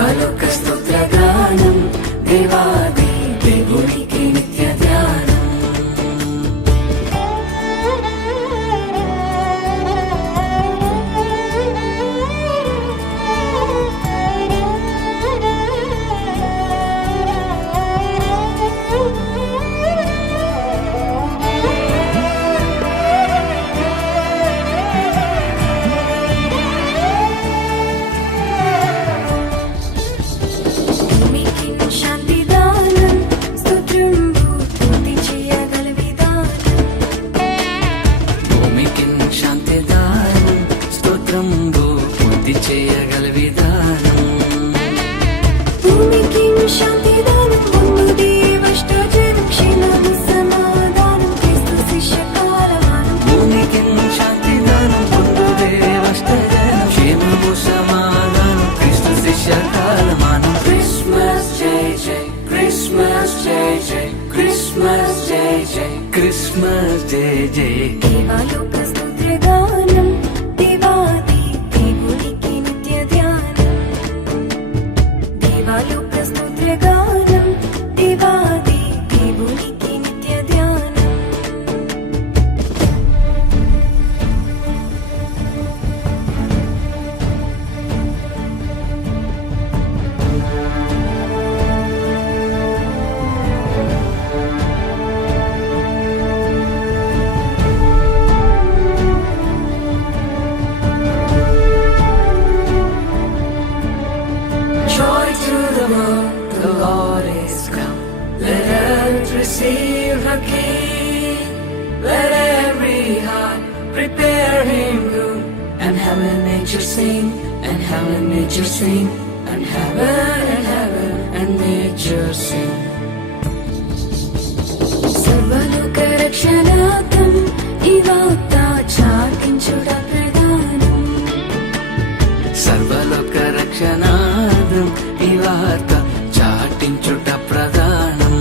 దేవలోక స్తోత్రగానం దేవాది దేవునికి నిత్య ధ్యానం. చేయగల విధానం భూమికి శాంతి దానం పొందు దేవష్టజనం క్షేమము సమాధానం క్రీస్తు శిష్య కాలమానం. భూమికి శాంతి దానం పొందు దేవష్టజనం క్షేమము సమాధానం క్రీస్తు శిష్య కాలమానం. క్రిస్మస్ జై జై క్రిస్మస్ జై జై క్రిస్మస్ జై జై క్రిస్మస్ జై జై. దేవలోక స్తోత్రగానం దేవాది దేవునికి నిత్య ధ్యానం. దేవలోక స్తోత్రగానం దేవాది దేవునికి నిత్య ధ్యానం. Joy to the world, the Lord is come. Let earth receive her King. Let every heart prepare him room. And heaven nature sing, and heaven nature sing, and heaven and nature sing. సర్వలోక రక్షణార్థం ఈ వార్త చాటించుట ప్రధానం. సర్వలోక రక్షణార్థం ఈ వార్త చాటించుట ప్రధానం.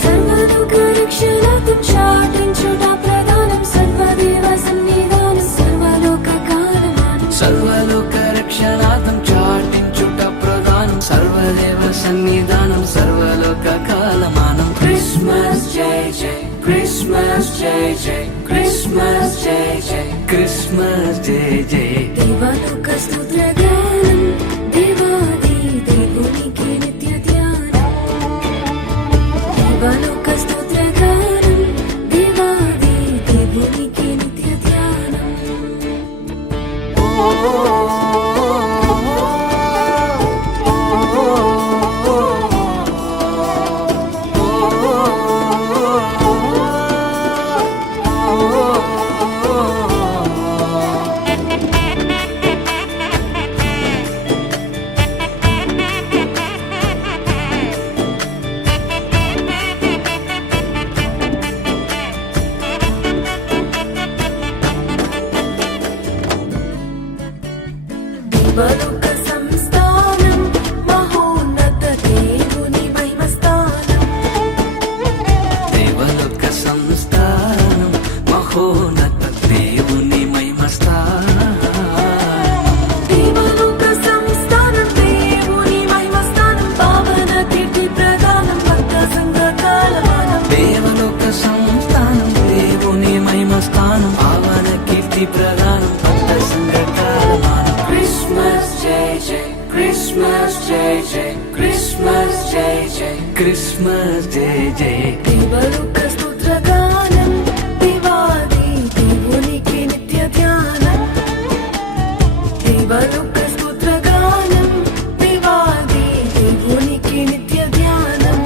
సర్వలోక రక్షణార్థం చాటించుట ప్రధానం. సర్వదేవ సన్నిధానం సర్వలోక కాలమానం. సర్వలోక రక్షణార్థం చాటించుట ప్రధానం. సర్వదేవ సన్నిధానం సర్వలోక కాలమానం. క్రిస్మస్ జై జై క్రిస్మస్ జై జై క్రిస్మస్ జై జై క్రిస్మస్ జై జై. దేవలోక స్తోత్రగానం దేవాది దేవునికి నిత్య ధ్యానం. దేవలోక స్తోత్రగానం దేవాది దేవునికి నిత్య ధ్యానం. దేవలోక సంస్థానం మహోన్నత దేవుని మహిమస్థానం. దేవలోక సంస్థానం మహోన్నత దేవుని మహిమస్థానం. దేవలోక సంస్థానం దేవుని మహిమస్థానం పావన కీర్తి ప్రదానం భక్త సంఘ కాలమానం. దేవలోక సంస్థానం దేవుని మహిమస్థానం పావన కీర్తి ప్రదానం భక్త సంఘ కాలమానం. క్రిస్మస్ జై జై క్రిస్మస్ జై జై క్రిస్మస్ జై జై క్రిస్మస్ జై జై. దేవలోక స్తోత్రగానం దేవాది దేవునికి నిత్య ధ్యానం. దేవలోక స్తోత్రగానం దేవాది దేవునికి నిత్య ధ్యానం.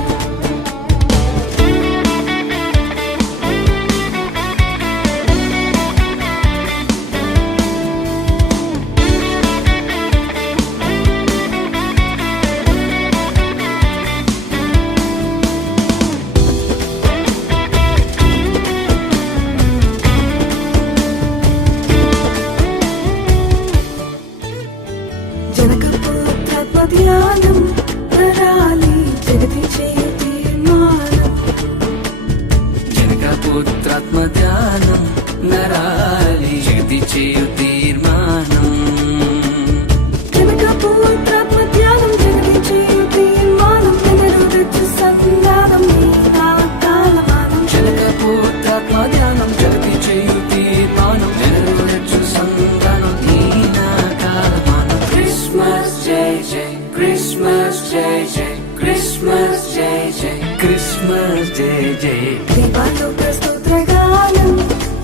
Jai Jai, Christmas Jai Jai, Christmas Jai Jai. Christmas జై జై దేవాలోక స్తోత్రగానం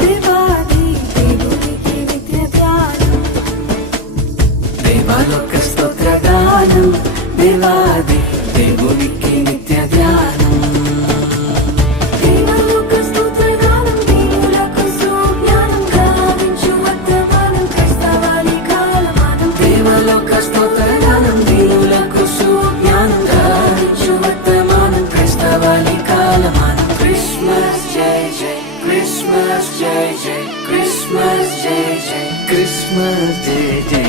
దేవాది దేవునికి నిత్య ధ్యానం దేవాలోక స్తోత్రగానం దేవాది దేవునికి నిత్య ధ్యానం దేవాలోక స్తోత్రగానం దీనులకు సుజ్ఞానం గావించు వర్తమానం క్రైస్తవాని కాలమానం దేవాలోక స్తోత్రగానం దీనులకు సుజ్ఞానం గావించు వర్తమానం క్రైస్తవాని కాలమానం Christmas Jai Jai, Christmas Jai Jai, Christmas Jai Jai. Christmas జై జై